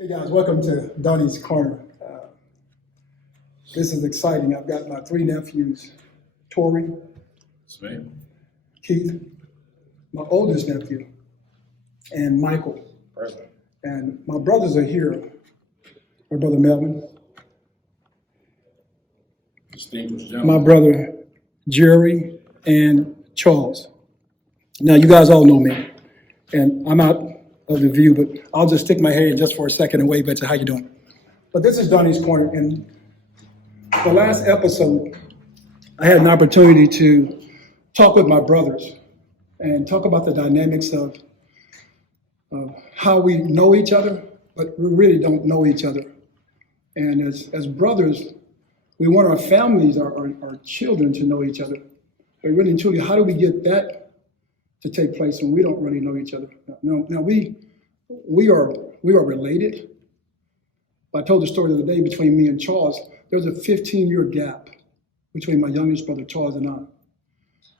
Hey guys, welcome to Donnie's Corner. This is exciting. I've got my three nephews, Tori, Keith, my oldest nephew, and Michael. Present. And my brothers are here. My brother Melvin, Distinguished gentlemen. my brother Jerry, and Charles. Now you guys all know me, and I'm out of the view, but I'll just stick my head in just for a second and wave at you. How you doing? But this is Donnie's Corner, and the last episode, I had an opportunity to talk with my brothers and talk about the dynamics of how we know each other, but we really don't know each other. And as brothers, we want our families, our children to know each other. But really and truly, how do we get that to take place when we don't really know each other? Now we are related. I told the story the other day between me and Charles. There's a 15-year gap between my youngest brother Charles and I.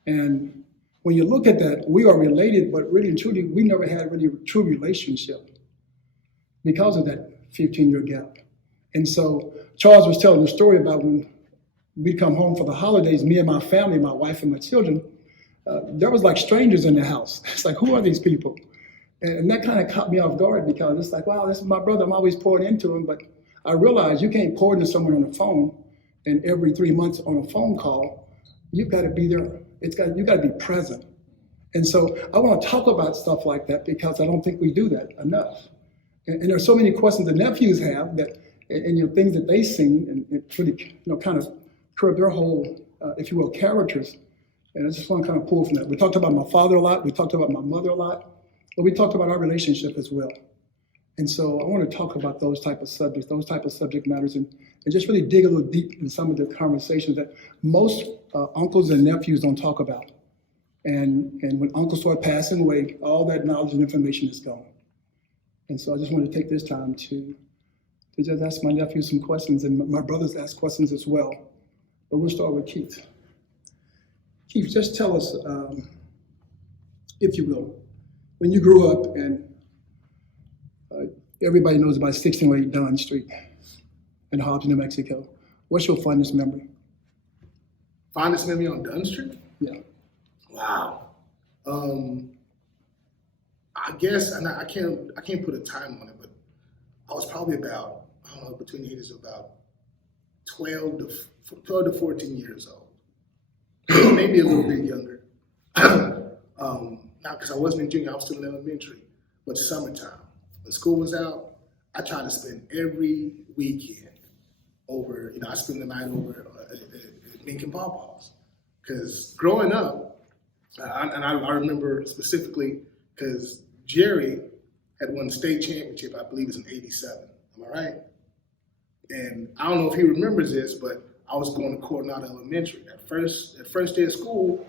And when you look at that, we are related, but really and truly, we never had really a true relationship because of that 15-year gap. And so Charles was telling the story about when we come home for the holidays, me and my family, my wife and my children, there was like strangers in the house. It's like, who are these people? And that kind of caught me off guard because it's like, wow, this is my brother. I'm always pouring into him. But I realized you can't pour into someone on the phone, and every 3 months on a phone call, you've got to be there. You got to be present. And so I want to talk about stuff like that because I don't think we do that enough. And there's so many questions the nephews have that, and things that they've seen, and it really, kind of curb their whole, if you will, characters. And I just want to kind of pull from that. We talked about my father a lot. We talked about my mother a lot. But we talked about our relationship as well. And so I want to talk about those type of subjects, those type of subject matters, and just really dig a little deep in some of the conversations that most uncles and nephews don't talk about. And when uncles start passing away, all that knowledge and information is gone. And so I just want to take this time to just ask my nephews some questions, and my brothers ask questions as well. But we'll start with Keith. Keith, just tell us, if you will, when you grew up, and everybody knows about 1608 Dunn Street in Hobbs, New Mexico. What's your fondest memory? Fondest memory on Dunn Street? Yeah. Wow. I guess, and I can't put a time on it, but I was probably about, between the ages of about 12 to 14 years old. Maybe a little bit younger. Not because I wasn't in junior, I was still in elementary, but summertime. When school was out, I tried to spend every weekend over, I spent the night over at Mink and Pawpaw's. Because growing up, I remember specifically because Jerry had won the state championship, I believe it was in '87. Am I right? And I don't know if he remembers this, but I was going to Coronado Elementary. At first day of school,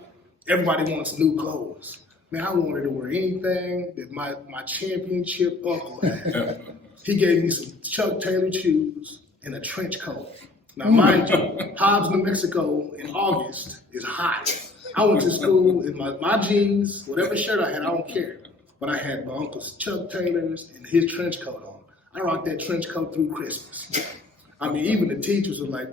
everybody wants new clothes. Man, I wanted to wear anything that my championship uncle had. He gave me some Chuck Taylor shoes and a trench coat. Now, mind you, Hobbs, New Mexico in August is hot. I went to school in my jeans, whatever shirt I had, I don't care. But I had my uncle's Chuck Taylors and his trench coat on. I rocked that trench coat through Christmas. I mean, even the teachers were like,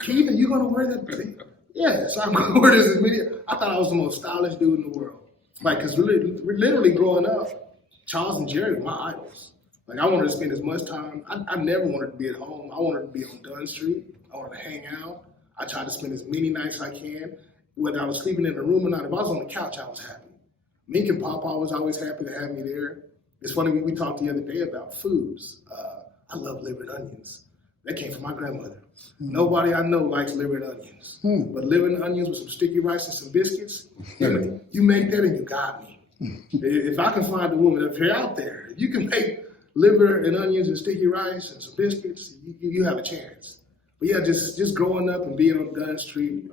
Keith, are you going to wear that thing? Yeah, so I'm going to wear this video. I thought I was the most stylish dude in the world. Like, because literally growing up, Charles and Jerry were my idols. Like, I wanted to spend as much time. I never wanted to be at home. I wanted to be on Dunn Street. I wanted to hang out. I tried to spend as many nights as I can. Whether I was sleeping in a room or not, if I was on the couch, I was happy. Mink and Pawpaw was always happy to have me there. It's funny, we talked the other day about foods. I love liver and onions. That came from my grandmother. Nobody I know likes liver and onions. But liver and onions with some sticky rice and some biscuits, you make that and you got me. If I can find a woman if you're out there, if you can make liver and onions and sticky rice and some biscuits, you have a chance. But yeah, just growing up and being on Dunn Street.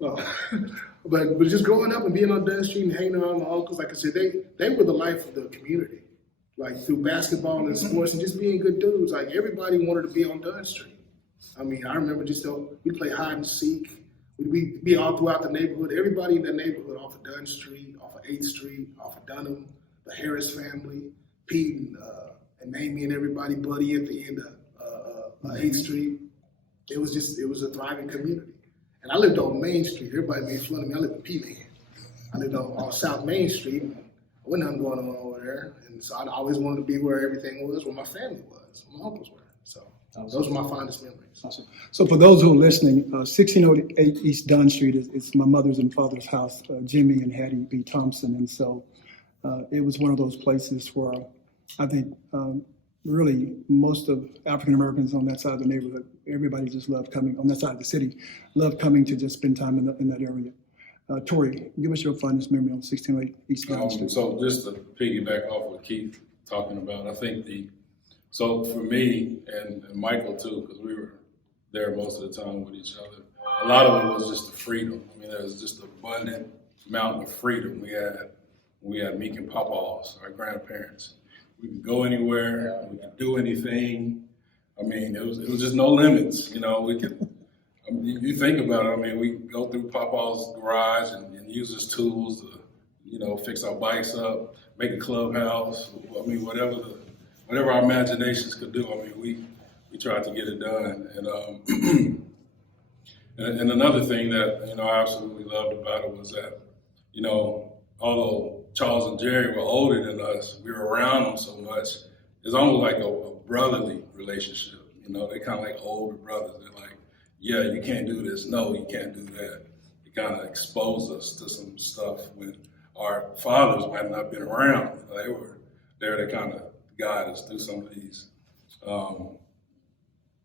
But just growing up and being on Dunn Street and hanging around my uncles, like I said, they were the life of the community. Like through basketball and sports and just being good dudes. Like everybody wanted to be on Dunn Street. I mean, I remember we play hide and seek. We'd be all throughout the neighborhood. Everybody in that neighborhood off of Dunn Street, off of 8th Street, off of Dunham, the Harris family, Pete and Amy and everybody, Buddy at the end of 8th Street. It was a thriving community. And I lived on Main Street. Everybody made fun of me. I lived in P-Man. I lived on South Main Street. And there wasn't nothing going on over there. And so I always wanted to be where everything was, where my family was, where my uncles were. So those are my fondest memories. Awesome. So for those who are listening, 1608 East Dunn Street is my mother's and father's house, Jimmy and Hattie B. Thompson. And so it was one of those places where I think really most of African Americans on that side of the neighborhood, everybody just loved coming, on that side of the city, loved coming to just spend time in that area. Tori, give us your fondest memory on 1608 East Dunn Street. So just to piggyback off what Keith talking about, I think so for me and Michael too, because we were there most of the time with each other, a lot of it was just the freedom. I mean, there was just an abundant amount of freedom we had Meek and Papa's, our grandparents. We could go anywhere, we could do anything. I mean, it was just no limits. You know, we could, I mean, you think about it, I mean, we go through Papa's garage and use his tools to, you know, fix our bikes up, make a clubhouse. I mean, whatever our imaginations could do, I mean, we tried to get it done. And another thing that, you know, I absolutely loved about it was that, you know, although Charles and Jerry were older than us, we were around them so much, it's almost like a brotherly relationship. You know, they're kind of like older brothers. They're like, yeah, you can't do this. No, you can't do that. It kind of exposed us to some stuff when our fathers might not have been around. They were there to kind of guide us through some of these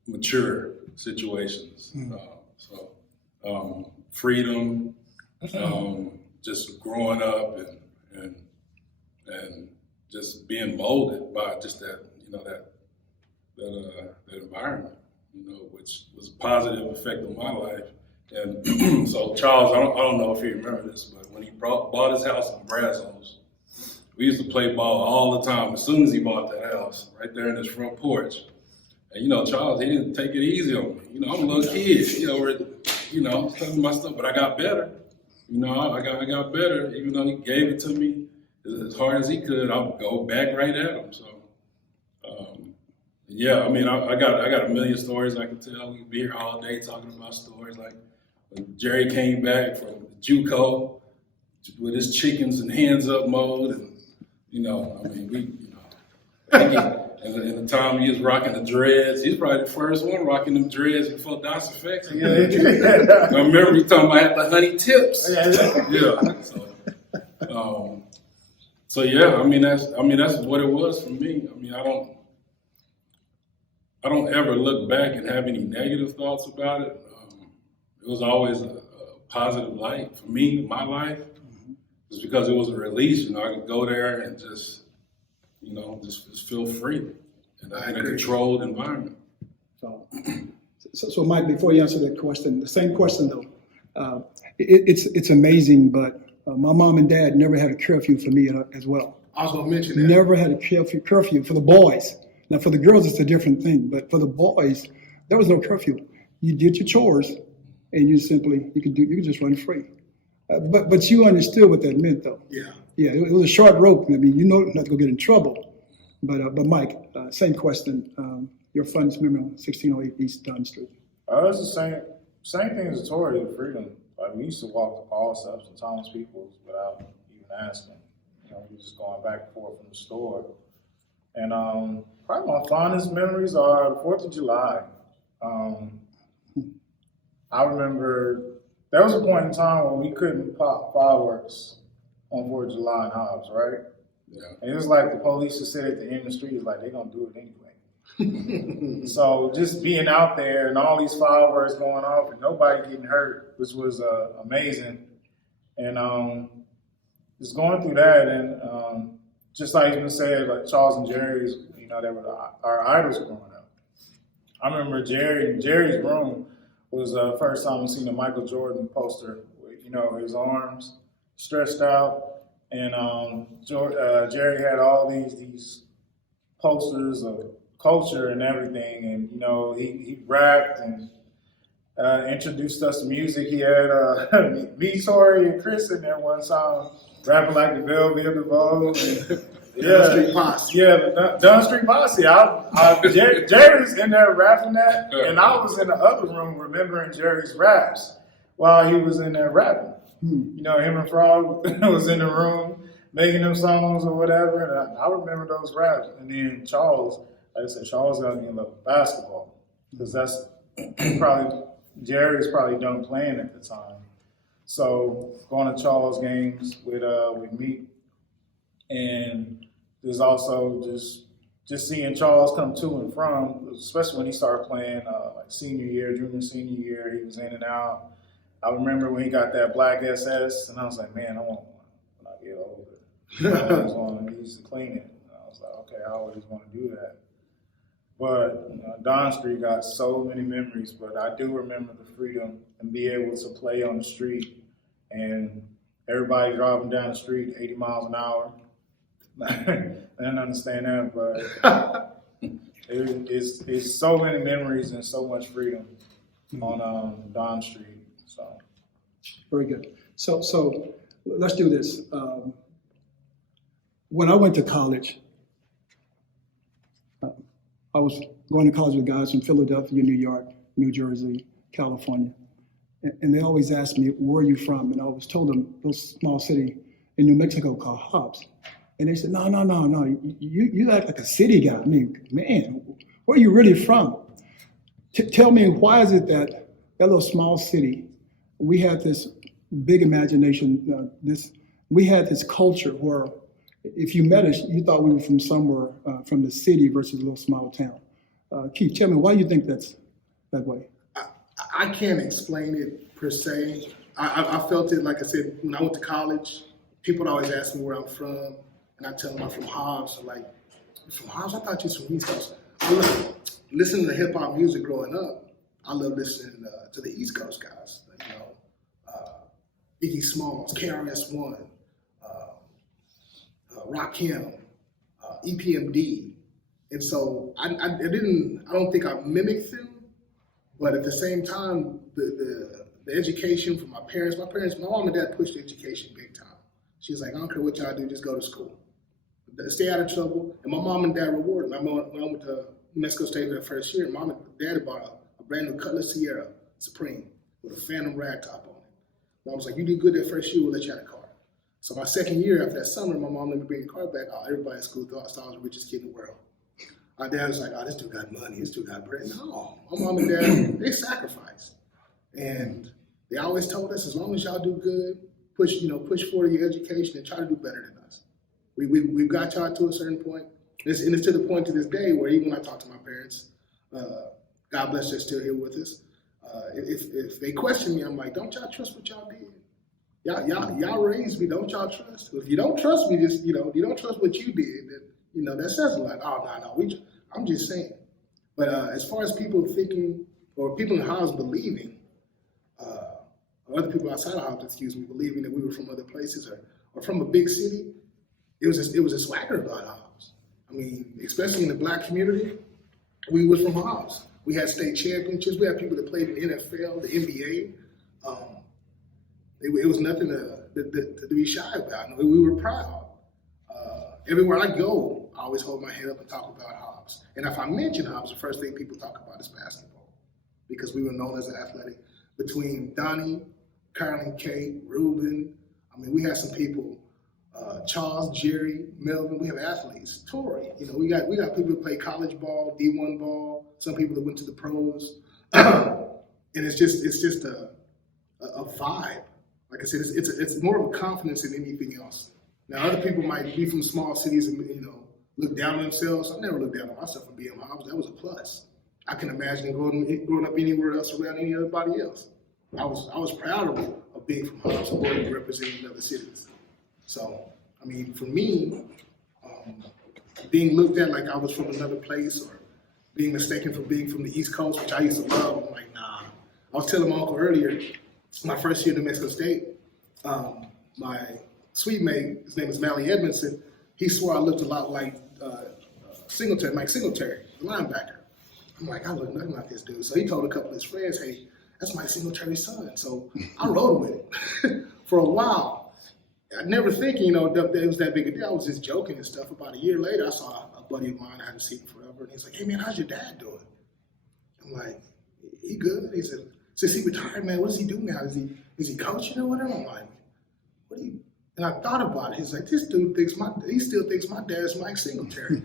mature situations. Freedom, just growing up and just being molded by just that, you know, that environment, you know, which was a positive effect on my life. And so Charles, I don't know if you remember this, but when he bought his house in Brazos, we used to play ball all the time. As soon as he bought that house, right there in his front porch. And you know, Charles, he didn't take it easy on me. You know, I'm a little kid, you know, telling my stuff, but I got better. You know, I got better, even though he gave it to me as hard as he could. I would go back right at him. So, yeah, I mean, I got a million stories I can tell. We could be here all day talking about stories. Like when Jerry came back from JUCO with his chickens and hands up mode, and you know, I mean, and the time he was rocking the dreads, he's probably the first one rocking them dreads before DOS effects. Yeah. I remember he talking about the honey tips. So yeah, I mean that's what it was for me. I mean, I don't ever look back and have any negative thoughts about it. It was always a positive light for me, my life, just because it was a release. You know, I could go there and just, you know, just feel free in a controlled environment. So Mike, before you answer that question, the same question though, it's amazing, but my mom and dad never had a curfew for me as well. I was going to mention that. Never had a curfew for the boys. Now for the girls, it's a different thing, but for the boys, there was no curfew. You did your chores, and you could just run free. But you understood what that meant, though. Yeah. Yeah, it was a short rope. I mean, you know not to go get in trouble. But Mike, same question. Your fondest memory on 1608 East Dunn Street. It's the same thing as the Tory, the freedom. Like we used to walk to Paul Steps and Thomas Peoples without even asking. You know, we were just going back and forth from the store. And probably my fondest memories are the 4th of July. I remember there was a point in time when we couldn't pop fireworks on 4th of July in Hobbs, right? Yeah. And it was like the police would sit at the end of the street, like they're gonna do it anyway. So just being out there and all these fireworks going off and nobody getting hurt, which was amazing. And just going through that, and just like you said, like Charles and Jerry's, you know, they were our idols growing up. I remember Jerry's room was the first time we seen a Michael Jordan poster with, you know, his arms stretched out. And Jerry had all these posters of culture and everything. And, you know, he rapped and introduced us to music. He had me, Tori, and Chris in there one song, rapping like the Velvet of the Vogue. Dunn Street Posse. Yeah, Dunn Street Posse. Jerry's in there rapping that, and I was in the other room remembering Jerry's raps while he was in there rapping. You know, him and Frog was in the room making them songs or whatever, and I remember those raps. And then Charles, like I said, Charles got me in love with basketball because that's Jerry's probably done playing at the time. So going to Charles games with me, and there's also just seeing Charles come to and from, especially when he started playing like senior year, senior year, he was in and out. I remember when he got that black SS, and I was like, man, I want one when I get older. I always wanted to use to clean it. And I was like, okay, I always want to do that. But Don Street got so many memories, but I do remember the freedom and be able to play on the street and everybody driving down the street 80 miles an hour. I didn't understand that, but it's so many memories and so much freedom on Don Street. So very good. So let's do this. When I went to college, I was going to college with guys from Philadelphia, New York, New Jersey, California. And they always asked me, where are you from? And I always told them, this small city in New Mexico called Hobbs. And they said, no, you act like a city guy. I mean, man, where are you really from? Tell me, why is it that little small city, we had this big imagination, we had this culture where if you met us, you thought we were from somewhere, from the city versus a little small town. Keith, tell me, why do you think that's that way? I can't explain it per se. I felt it, like I said, when I went to college, people would always ask me where I'm from, and I tell them I'm from Hobbs. I'm like, from Hobbs? I thought you was from East Coast. Listening to hip hop music growing up, I love listening to the East Coast guys. You know, Biggie Smalls, KRS-One, Rakim, EPMD, and so I don't think I mimicked them, but at the same time, the education from my mom and dad pushed education big time. She was like, I don't care what y'all do, just go to school, stay out of trouble. And my mom and dad rewarded me. When I went to New Mexico State that first year, mom and dad bought a brand new Cutlass Sierra Supreme with a Phantom rag top on it. Mom was like, you do good that first year, we'll let you out of the car. So my second year after that summer, my mom let me bring the car back. Everybody at school thought I was the richest kid in the world. My dad was like, this dude got money, this dude got bread. No, my mom and dad, they sacrificed. And they always told us, as long as y'all do good, push forward your education and try to do better than us. We've got y'all to a certain point. And it's to the point to this day where even when I talk to my parents, God bless they're still here with us. If they question me, I'm like, don't y'all trust what y'all did? Y'all raised me, don't y'all trust? If you don't trust me, just, you don't trust what you did, then, that says a lot. I'm just saying. But as far as people thinking, or people in Hobbs believing, or other people outside of Hobbs, believing that we were from other places or from a big city, it was a swagger about Hobbs. I mean, especially in the black community, we was from Hobbs. We had state championships. We had people that played in the NFL, the NBA. It was nothing to be shy about. We were proud. Everywhere I go, I always hold my head up and talk about Hobbs. And if I mention Hobbs, the first thing people talk about is basketball, because we were known as athletic. Between Donnie, Carlin, Kate, Ruben, I mean, we had some people, Charles, Jerry, Melvin. We have athletes. Tori, we got people who play college ball, D1 ball. Some people that went to the pros, and it's just a vibe. Like I said, it's more of a confidence than anything else. Now, other people might be from small cities and look down on themselves. I never looked down on myself for being Hobbs. That was a plus. I can imagine growing up anywhere else around anybody else. I was proud of being from Hobbs and representing other cities. So, I mean, for me, being looked at like I was from another place or being mistaken for being from the East Coast, which I used to love, I'm like, nah. I was telling my uncle earlier, my first year at New Mexico State, my suite mate, his name is Mally Edmondson, he swore I looked a lot like Mike Singletary, the linebacker. I'm like, I look nothing like this dude. So he told a couple of his friends, hey, that's Mike Singletary's son. So I rode with him for a while. I never thinking, you know, that it was that big a deal. I was just joking and stuff. About a year later, I saw a buddy of mine I hadn't seen forever, and he's like, "Hey man, how's your dad doing?" I'm like, "He good." He said, "Since he retired, man, what does he do now? Is he coaching or whatever?" I'm like, "What do you?" And I thought about it. He's like, "This dude he still thinks my dad's Mike Singletary."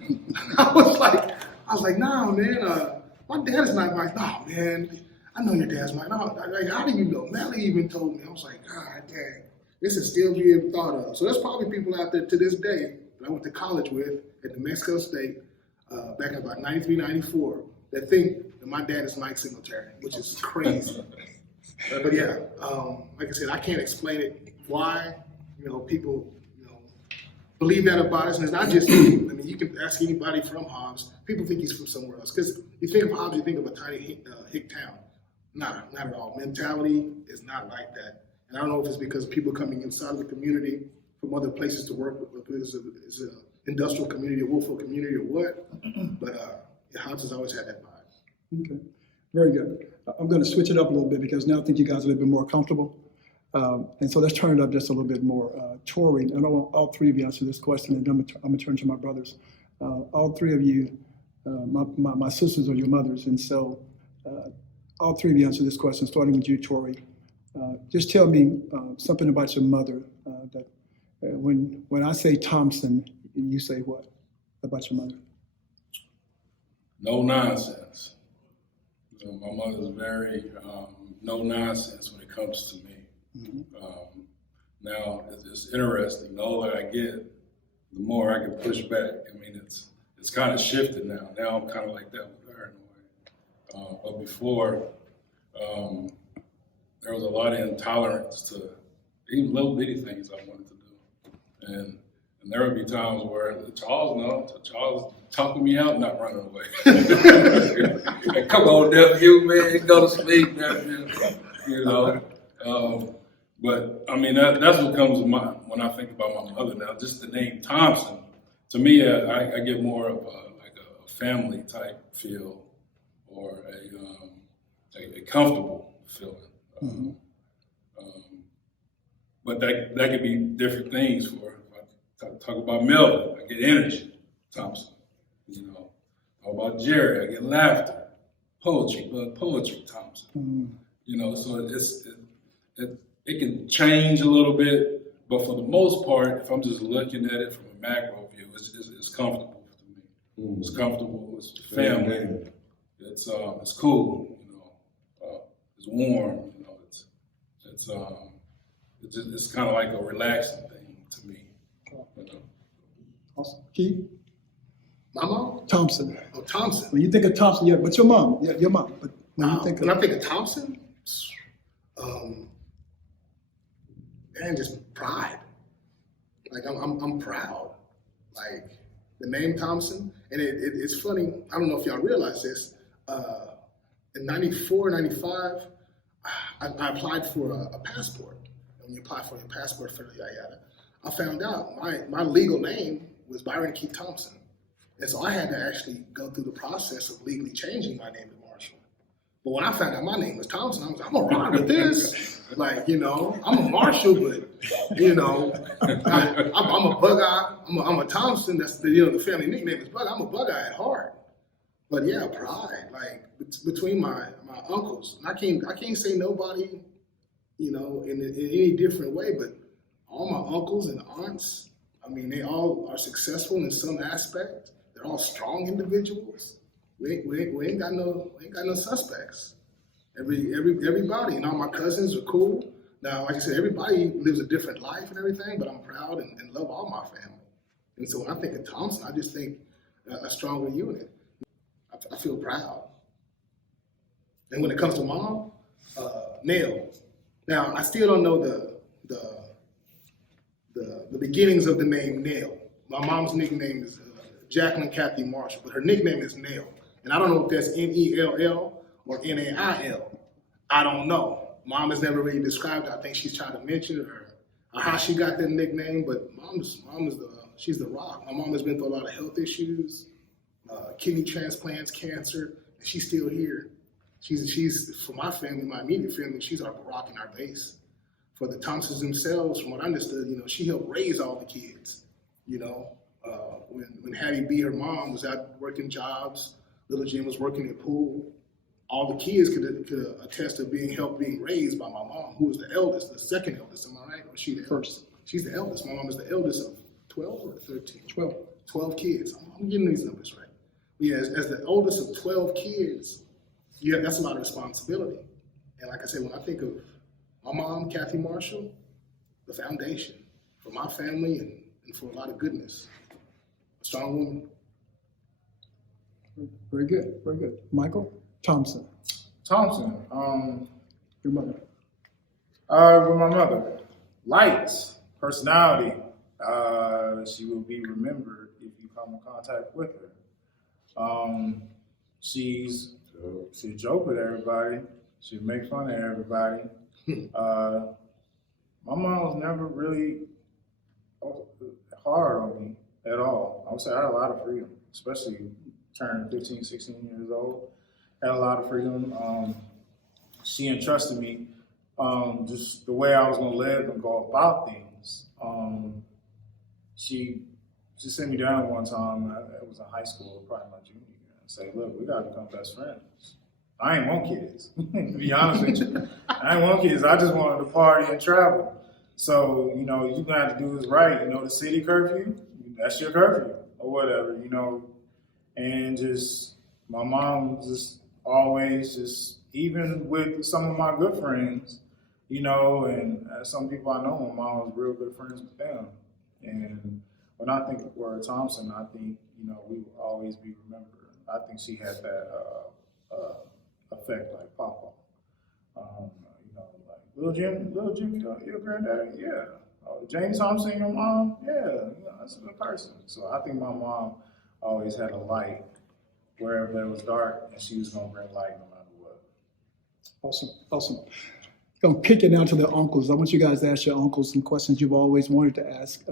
I was like, "Nah, man, my dad is not Mike." "No, man, I know your dad's Mike." "No, like, how do you know?" Melly even told me. I was like, "God dang, this is still being thought of." So there's probably people out there to this day that I went to college with at New Mexico State back in about 93, 94 that think that my dad is Mike Singletary, which is crazy. But yeah, like I said, I can't explain it why, you know, people, you know, believe that about us. And it's not just me. I mean, you can ask anybody from Hobbs. People think he's from somewhere else. Because you think of Hobbs, you think of a tiny hick town. Not at all. Mentality is not like that. And I don't know if it's because people coming inside the community from other places to work with, it's an industrial community, a Wolfville community, or what. But Hobbs has always had that vibe. Okay, very good. I'm going to switch it up a little bit because now I think you guys are a little bit more comfortable. And so let's turn it up just a little bit more. Tori, and I want all three of you answer this question, and then I'm going to turn to my brothers. All three of you, my sisters are your mothers, and so all three of you answer this question, starting with you, Tori. Just tell me something about your mother. That when I say Thompson, you say what about your mother? No nonsense. You know, my mother's very no nonsense when it comes to me. Mm-hmm. Now it's interesting. The older I get, the more I can push back. I mean, it's kind of shifted now. Now I'm kind of like that with her in a way. But before, there was a lot of intolerance to even little bitty things I wanted to do, and there would be times where Charles talking me out, not running away. Hey, come on, nephew, man, go to sleep, nephew. You know, but I mean that's what comes to mind when I think about my mother now. Just the name Thompson, to me, I get more of a family type feel, or a comfortable feeling. Mm-hmm. But that could be different things for. Talk about Melvin, I get energy, Thompson. You know, talk about Jerry, I get laughter, poetry, Thompson. Mm-hmm. You know, so it can change a little bit, but for the most part, if I'm just looking at it from a macro view, it's comfortable to me. Mm-hmm. It's comfortable. It's family. Mm-hmm. It's cool. You know, it's warm. You know, it's kind of like a relaxing thing to me. Awesome. Keith? My mom? Thompson. Oh, Thompson. When you think of Thompson, yeah, but your mom. Yeah, your mom. But when I think of Thompson, man, just pride. Like I'm proud. Like the name Thompson, and it's funny. I don't know if y'all realize this. In 94, 95, I applied for a passport. And when you apply for your passport for the yada, I found out my legal name was Byron Keith Thompson. And so I had to actually go through the process of legally changing my name to Marshall. But when I found out my name was Thompson, I was like, I'm gonna ride with this. Like, you know, I'm a Marshall, but, you know, I'm a bug-eye. I'm a Thompson. That's the family nickname is Bug. I'm a bug-eye at heart. But yeah, pride, like between my uncles. And I can't say nobody, you know, in any different way, but all my uncles and aunts, I mean, they all are successful in some aspect. They're all strong individuals. We ain't got no suspects. Everybody, and all my cousins are cool. Now, like I said, everybody lives a different life and everything, but I'm proud and love all my family. And so when I think of Thompson, I just think a stronger unit. I feel proud. And when it comes to mom, Nell. Now, I still don't know the beginnings of the name Nell. My mom's nickname is Jacqueline Kathy Marshall, but her nickname is Nell. And I don't know if that's Nell or Nail. I don't know. Mom has never really described it. I think she's trying to mention it or how she got that nickname, but she's the rock. My mom has been through a lot of health issues, kidney transplants, cancer, and she's still here. She's for my family, my immediate family, she's our rock and our base for the Thompsons themselves, from what I understood, she helped raise all the kids. When Hattie B, her mom, was out working jobs, little Jim was working at pool. All the kids could attest to being raised by my mom, who was the eldest, the second eldest. Am I right? Or she the First. She's the eldest. My mom is the eldest of 12 or 13? 12. 12 kids. I'm getting these numbers right. Yeah, as the oldest of 12 kids, that's a lot of responsibility. And like I said, when I think of my mom, Kathy Marshall, the foundation for my family and for a lot of goodness. A strong woman. Very good, very good. Michael Thompson, Thompson, your mother. with my mother, lights, personality. She will be remembered if you come in contact with her. She's a joke with everybody. She make fun of everybody. My mom was never really hard on me at all. I would say I had a lot of freedom, especially turning 15, 16 years old. Had a lot of freedom. She entrusted me just the way I was going to live and go about things. She sent me down one time. It was in high school, probably my junior year, and say, "Look, we got to become best friends." I ain't want kids, to be honest with you. I ain't want kids. I just wanted to party and travel. So, you're going to have to do this right. The city curfew, that's your curfew or whatever, And just, my mom just always just, even with some of my good friends, and some people I know, my mom was real good friends with them. And when I think of Word Thompson, I think, we will always be remembered. I think she had that effect like Papa. Like Little Jim, your granddaddy, yeah. James Thompson, your mom, yeah, that's a good person. So I think my mom always had a light wherever there was dark, and she was gonna bring light no matter what. Awesome. Gonna kick it down to the uncles. I want you guys to ask your uncles some questions you've always wanted to ask.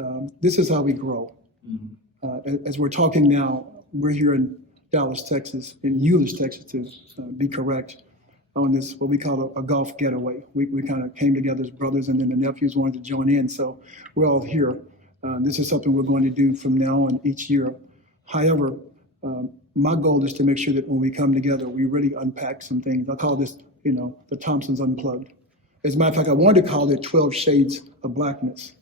This is how we grow. Mm-hmm. As we're talking now, we're here in Dallas, Texas, in Euless, Texas, to be correct, on this, what we call a golf getaway. We kind of came together as brothers, and then the nephews wanted to join in, so we're all here. This is something we're going to do from now on each year. However, my goal is to make sure that when we come together, we really unpack some things. I call this, the Thompsons Unplugged. As a matter of fact, I wanted to call it 12 Shades of Blackness,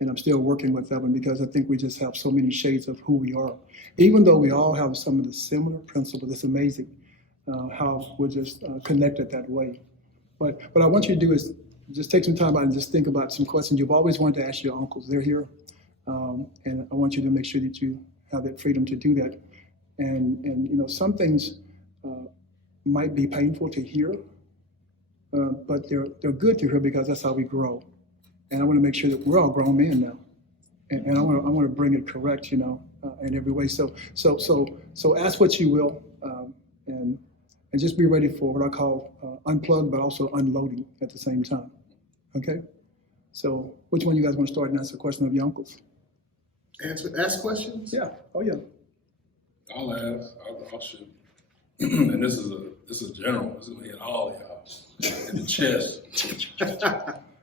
and I'm still working with that one because I think we just have so many shades of who we are. Even though we all have some of the similar principles, it's amazing how we're just connected that way. But what I want you to do is just take some time out and just think about some questions you've always wanted to ask your uncles. They're here, and I want you to make sure that you have that freedom to do that. And some things might be painful to hear, but they're good to hear because that's how we grow. And I want to make sure that we're all grown men now, and I want to bring it correct, in every way. So ask what you will, and just be ready for what I call unplugged, but also unloading at the same time. Okay. So which one of you guys want to start and ask a question of your uncles? Ask questions? Yeah. Oh yeah. I'll ask. I'll shoot. And this is general. This is me and all y'all in the chest.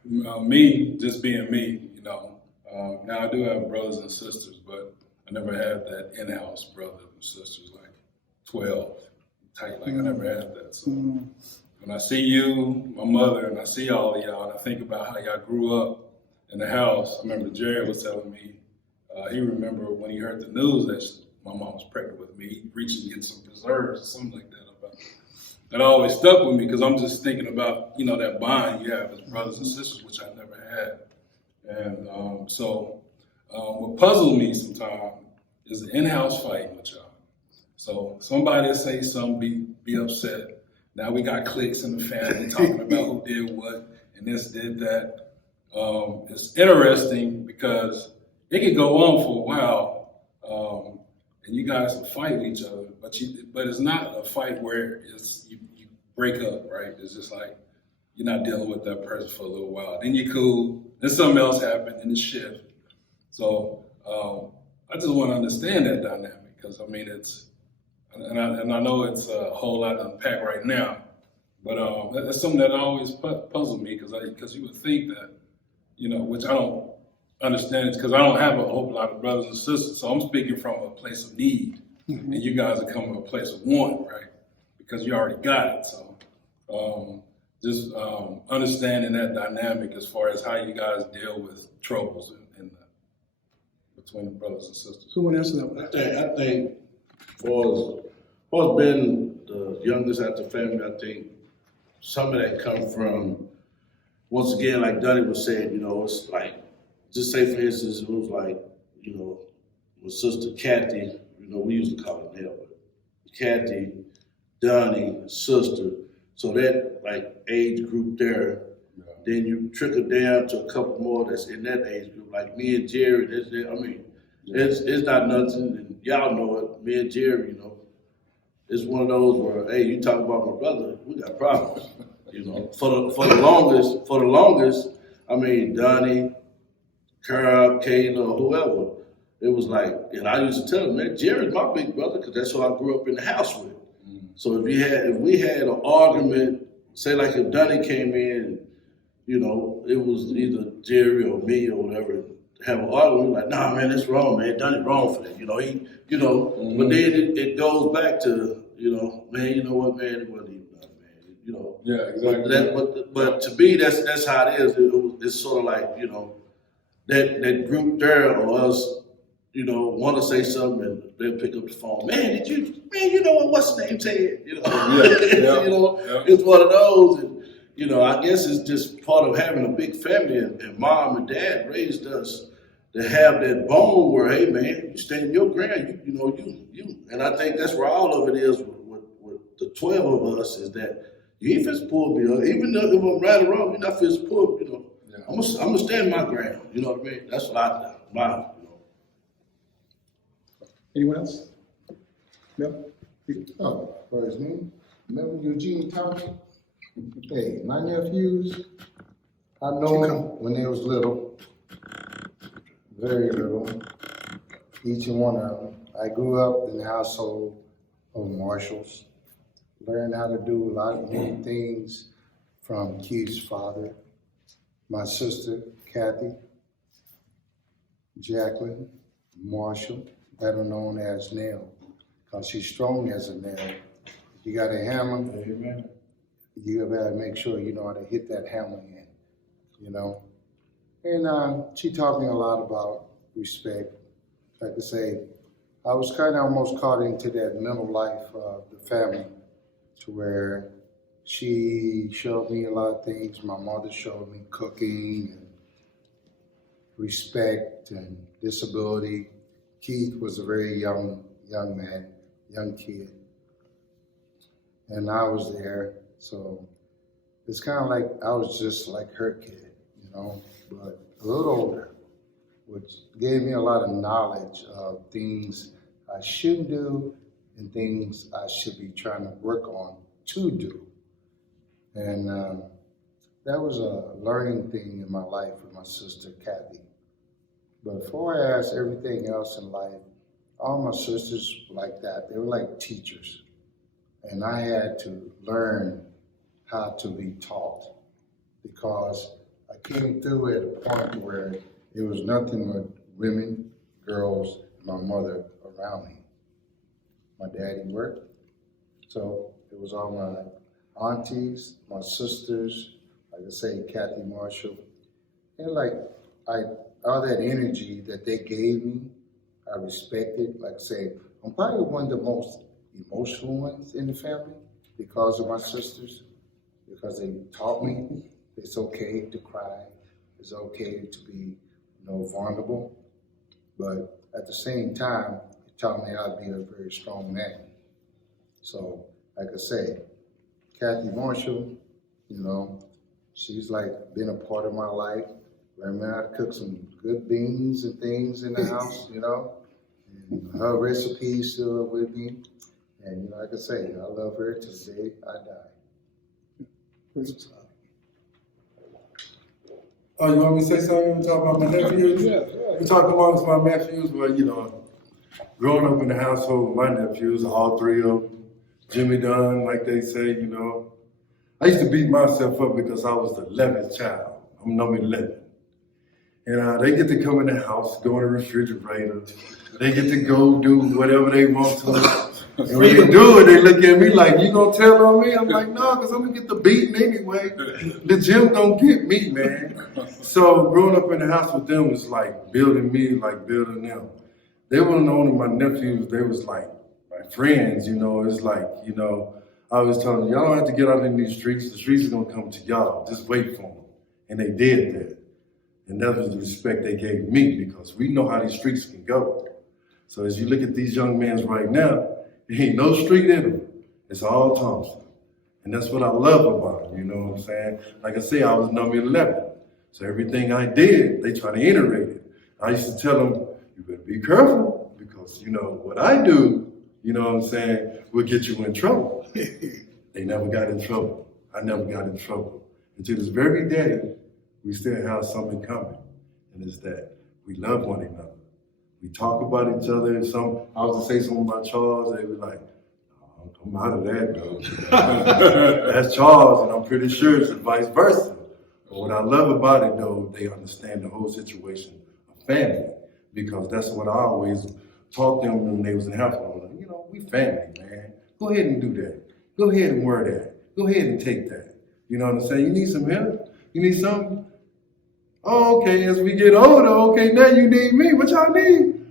Me just being me. Now I do have brothers and sisters, but I never had that in-house brothers and sisters like 12 tight. Like I never had that. So when I see you, my mother, and I see all of y'all, and I think about how y'all grew up in the house. I remember Jared was telling me he remembered when he heard the news that my mom was pregnant with me. He reached and get some preserves or something like that. That always stuck with me because I'm just thinking about that bond you have as brothers and sisters, which I never had. And so what puzzles me sometimes is the in-house fight with y'all. So somebody will say something, be upset. Now we got cliques in the family talking about who did what and this did that. It's interesting because it could go on for a while, and you guys will fight with each other, but it's not a fight where you break up, right? It's just like you're not dealing with that person for a little while. Then you're cool, then something else happened, and it shift. So I just want to understand that dynamic because it's, and I know it's a whole lot to unpack right now, but that's something that always puzzled me because you would think that you know, which I don't understand, because I don't have a whole lot of brothers and sisters, so I'm speaking from a place of need, and you guys are coming from a place of want, right? Because you already got it. So just understanding that dynamic as far as how you guys deal with troubles between the brothers and sisters. Who want to answer that one? I think for being the youngest out the family, I think some of that come from, once again, like Donnie was saying, you know, it's like, just say for instance, it was like, you know, my sister Kathy, you know, we used to call her Nell, but Kathy, Donnie, sister, so that like age group there, then you trickle down to a couple more that's in that age group, like me and Jerry. It's not nothing, and y'all know it. Me and Jerry, you know, it's one of those where, hey, you talk about my brother, we got problems. You know, for the longest, I mean, Donnie, Carl, Kayla, whoever, it was like, and I used to tell them, man, Jerry's my big brother, because that's who I grew up in the house with. So if we had an argument, say like if Donnie came in, you know, it was either Jerry or me or whatever, have an argument, like, nah, man, that's wrong, man. Donnie wrong for that. You know, but then it goes back to, you know, man, you know what, man, it wasn't even nothing, man. You know. Yeah, exactly. But to me, that's how it is. It's sort of like, you know, that group there or us, you know, want to say something and they'll pick up the phone. Man, you know what's his name said? You know, you know, it's one of those. And, you know, I guess it's just part of having a big family, and mom and dad raised us to have that bone where, hey man, you stand your ground, you know, and I think that's where all of it is with the 12 of us, is that you ain't supposed to pull me up, even though if I'm right or wrong, you're not supposed to pull, you know. Yeah. I'm gonna stand my ground, you know what I mean? That's what I do. Anyone else? No? Oh, praise me. Remember Eugene Thompson? Hey, my nephews, I know them when they was little, very little, each and one of them. I grew up in the household of Marshalls, learned how to do a lot of new things from Keith's father, my sister, Kathy, Jacqueline, Marshall, better known as Nell, because she's strong as a nail. You got a hammer, amen. You better make sure you know how to hit that hammer in, you know. And she taught me a lot about respect. Like I say, I was kind of almost caught into that mental life of the family, to where she showed me a lot of things. My mother showed me cooking and respect and disability. Keith was a very young man, young kid. And I was there, so it's kind of like I was just like her kid, you know, but a little older, which gave me a lot of knowledge of things I shouldn't do and things I should be trying to work on to do. And that was a learning thing in my life with my sister, Kathy. But as far as everything else in life, all my sisters were like that. They were like teachers. And I had to learn how to be taught, because I came through at a point where it was nothing but women, girls, and my mother around me. My daddy worked, so it was all my aunties, my sisters, like I say, Kathy Marshall, and like all that energy that they gave me, I respected. Like I say, I'm probably one of the most emotional ones in the family because of my sisters, because they taught me it's okay to cry, it's okay to be, vulnerable, but at the same time, it taught me how to be a very strong man. So, like I say, Kathy Marshall, she's like been a part of my life, learned how to cook some good beans and things in the house, and her recipe's still with me. And like I say, I love her till the day I die. Oh, you want me to say something? Talk about my nephews? Yeah. We talk amongst my nephews, well, growing up in the household with my nephews, all three of them, Jimmy Dunn, like they say, I used to beat myself up because I was the 11th child. I'm number 11. And they get to come in the house, go in the refrigerator. They get to go do whatever they want to. And when they do it, they look at me like, you gonna tell on me? I'm like, no, because I'm gonna get the beating anyway. The gym gonna get me, man. So growing up in the house with them was like building me, like building them. They weren't only my nephews, they was like my friends, you know. It's like, you know, I was telling them, y'all don't have to get out in these streets. The streets are gonna come to y'all. Just wait for them. And they did that. And that was the respect they gave me because we know how these streets can go. So as you look at these young men right now, there ain't no street in them. It's all Thompson. And that's what I love about them, you know what I'm saying? Like I say, I was number 11. So everything I did, they try to iterate it. I used to tell them, you better be careful because, you know, what I do, you know what I'm saying, will get you in trouble. They never got in trouble. I never got in trouble. And to this very day, we still have something coming. And it's that we love one another. We talk about each other. I was to say something about Charles, they were like, oh, I'm out of that, though. That's Charles, and I'm pretty sure it's vice versa. But what I love about it, though, they understand the whole situation of family, because that's what I always taught them when they was in hospital. You know, we family, man. Go ahead and do that. Go ahead and wear that. Go ahead and take that. You know what I'm saying? You need some help? You need something? Oh, okay, as we get older, okay, now you need me. What y'all need?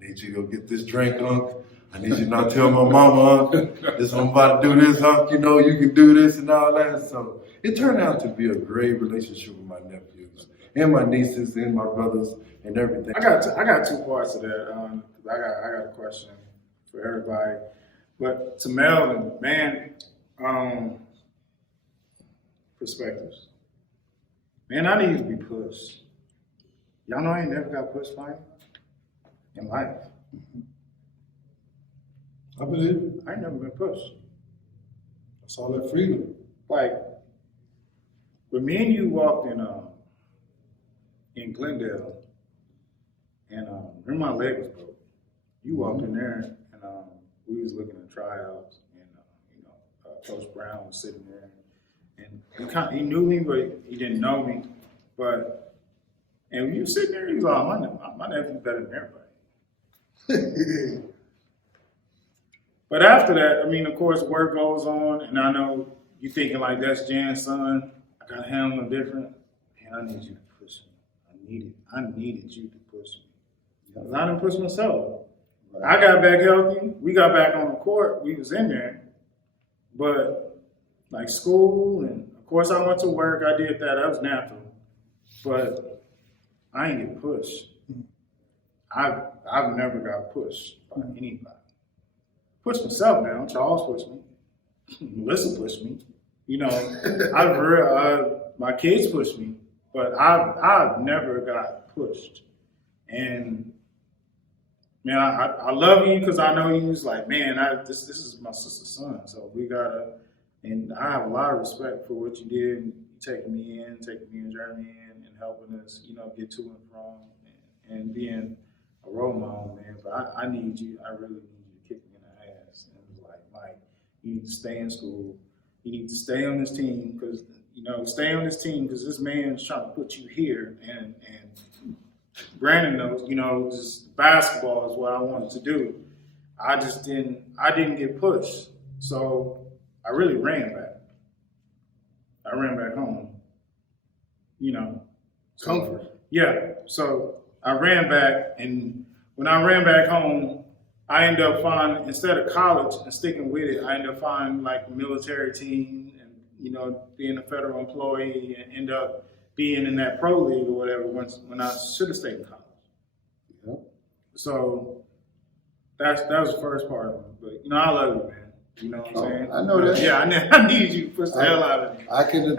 I need you to go get this drink, Unc. I need you to not tell my mama, Unc, this I'm about to do this, Unc, you know, you can do this and all that. So it turned out to be a great relationship with my nephews and my nieces and my brothers and everything. I got two parts to that. I got a question for everybody. But to Melvin, man, perspectives. Man, I need to be pushed. Y'all know I ain't never got pushed by in life. I believe it. I ain't never been pushed. That's all that freedom. Like, when me and you walked in Glendale, and remember my leg was broke. You walked in there, and we was looking at tryouts, and Coach Brown was sitting there. And he knew me, but he didn't know me. And when you sitting there, he was like, my nephew's better than everybody. But after that, I mean, of course, work goes on, and I know you thinking like, that's Jan's son. I gotta handle him different. Man, I need you to push me. I needed you to push me. Because I didn't push myself. I got back healthy. We got back on the court. We was in there. But like school, and of course I went to work. I did that. That was natural. But I ain't get pushed. I've never got pushed by anybody. Pushed myself now. Charles pushed me. Melissa pushed me. You know, my kids pushed me. But I've never got pushed. And man, I love you because I know you was like, man, this is my sister's son. So we gotta, and I have a lot of respect for what you did, taking me and Jeremy in, and helping us, you know, get to and from, and being a role model, man. But I need you. I really need you to kick me in the ass. And it was like, Mike, you need to stay in school. You need to stay on this team because, stay on this team because this man's trying to put you here. And Brandon knows, just basketball is what I wanted to do. I didn't get pushed. So I really ran back. I ran back home. Comfort. Yeah. So I ran back, and when I ran back home, I ended up finding, instead of college and sticking with it, I ended up finding like a military team and, being a federal employee and end up being in that pro league or whatever when I should have stayed in college. Yep. So that was the first part of it. But, I love you, man. You know what I'm saying? I know that. Yeah, I need you to push the hell out of me. I can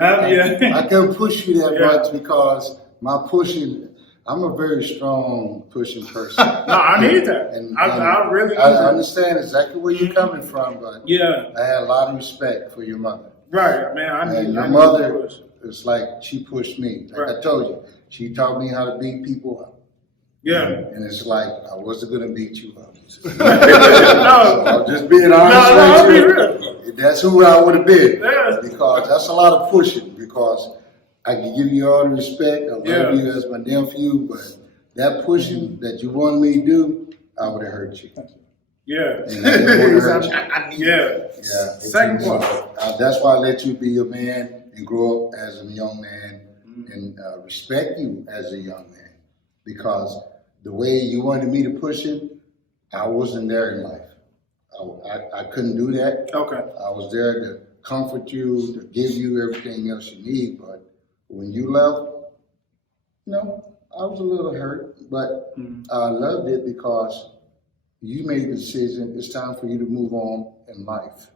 push you that much because my pushing, I'm a very strong pushing person. No, I need that. And I really need I that. understand exactly where you're coming from, but yeah, I had a lot of respect for your mother. Right, man. And your mother, it's like she pushed me. Like I told you, she taught me how to beat people up. Yeah. And it's like, I wasn't going to beat you up. No. So I'm just being honest with you. Real. That's who I would have been. Yeah. Because that's a lot of pushing. Because I can give you all the respect. I love you as my nephew, but that pushing that you wanted me to do, I would have hurt you. Yeah. And I didn't want to hurt you. Yeah. Yeah. Second So, part. that's why I let you be a man and grow up as a young man and respect you as a young man. Because the way you wanted me to push it, I wasn't there in life. I couldn't do that. Okay. I was there to comfort you, to give you everything else you need. But when you left, I was a little hurt, but I loved it because you made the decision. It's time for you to move on in life.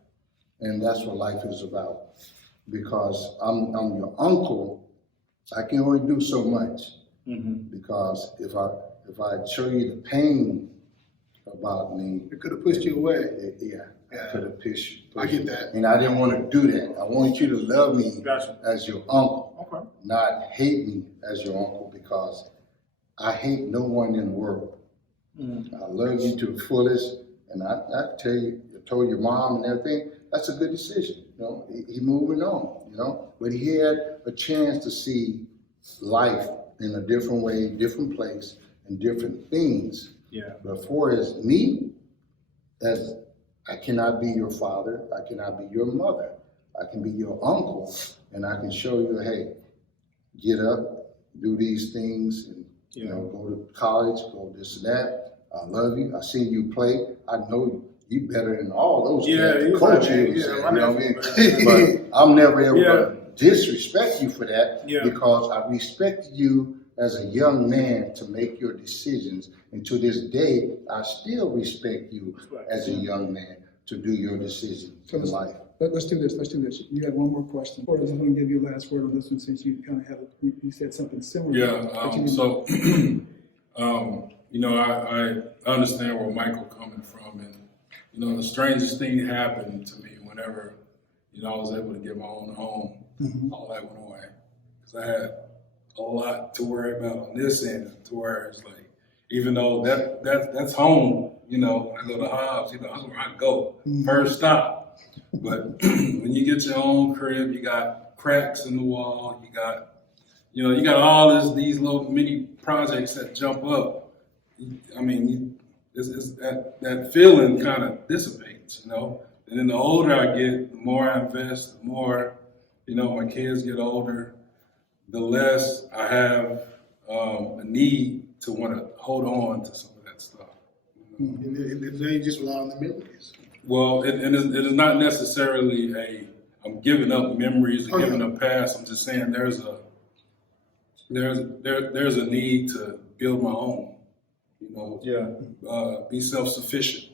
And that's what life is about. Because I'm your uncle, I can only do so much. Because if I show you the pain about me, It could have pushed you away. I could have pushed you. I get that. And I didn't want to do that. I want you to love me Gotcha. as your uncle, Okay. not hate me as your uncle, because I hate no one in the world. I love you to the fullest, and I told your mom and everything, that's a good decision. He moving on, but he had a chance to see life in a different way, different place, and different things. Yeah. But for as me, as I cannot be your father, I cannot be your mother, I can be your uncle, and I can show you, hey, get up, do these things, and go to college, go this and that. I love you. I seen you play. I know you better than all those coaches. But I'm never ever gonna disrespect you for that because I respect you as a young man to make your decisions. And to this day, I still respect you as a young man to do your decisions in life. Let's do this. You had one more question. Or I was going to give you a last word on this one since you kind of had you said something similar. Yeah. I understand where Michael coming from, and the strangest thing happened to me whenever I was able to get my own home. All that went away because I had a lot to worry about on this end, to where it's like, even though that's home, I go to Hobbs, that's where I go, first stop. But when you get your own crib, you got cracks in the wall, you got all these little mini projects that jump up. I mean, it's that feeling kind of dissipates, And then the older I get, the more I invest, the more, my kids get older, the less I have a need to want to hold on to some of that stuff. And then you just rely on the memories. Well, it is not necessarily I'm giving up memories or giving up past. I'm just saying there's a need to build my own. Be self-sufficient,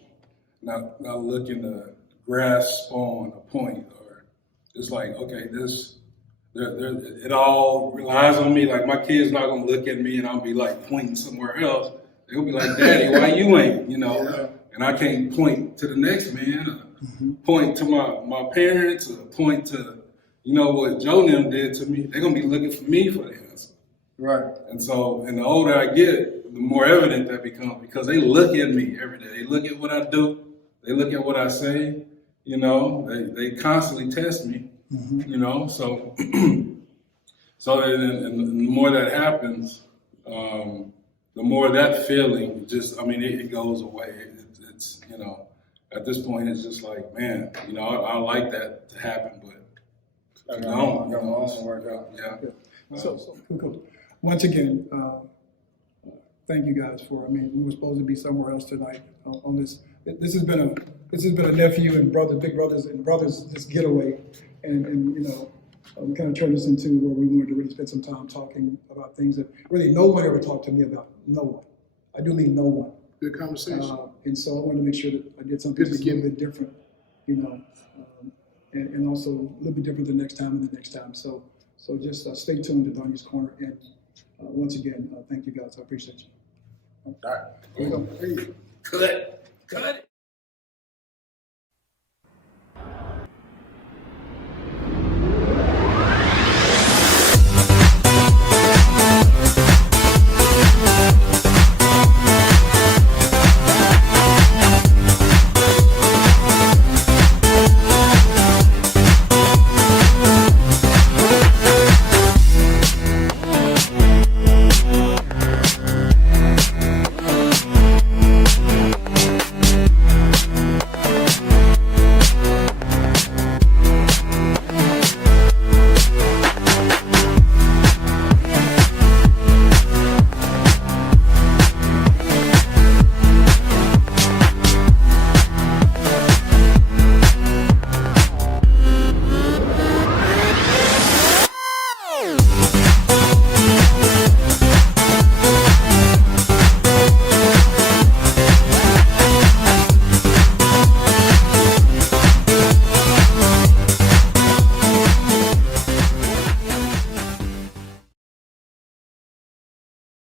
not looking to grasp on a point, or it's like, okay, it all relies on me. Like my kid's not gonna look at me and I'll be like pointing somewhere else. They'll be like, Daddy, why you ain't, And I can't point to the next man, point to my parents, or point to, what Joe and them did to me. They're gonna be looking for me for the answer. Right. And so, and the older I get, the more evident that becomes, because they look at me every day. They look at what I do. They look at what I say. They constantly test me. So and the more that happens, the more that feeling it goes away. It's at this point it's just like, man, I like that to happen, but work out. Yeah. So once again, thank you guys for. We were supposed to be somewhere else tonight on this. This has been a nephew and big brothers and brothers this getaway, and we kind of turned this into where we wanted to really spend some time talking about things that really no one ever talked to me about. No one. I do mean no one. Good conversation. And so I wanted to make sure that I did something just a little bit different, and also a little bit different the next time and the next time. So just stay tuned to Donnie's Corner. And once again, thank you guys. I appreciate you. All right. Here we go. Cut it.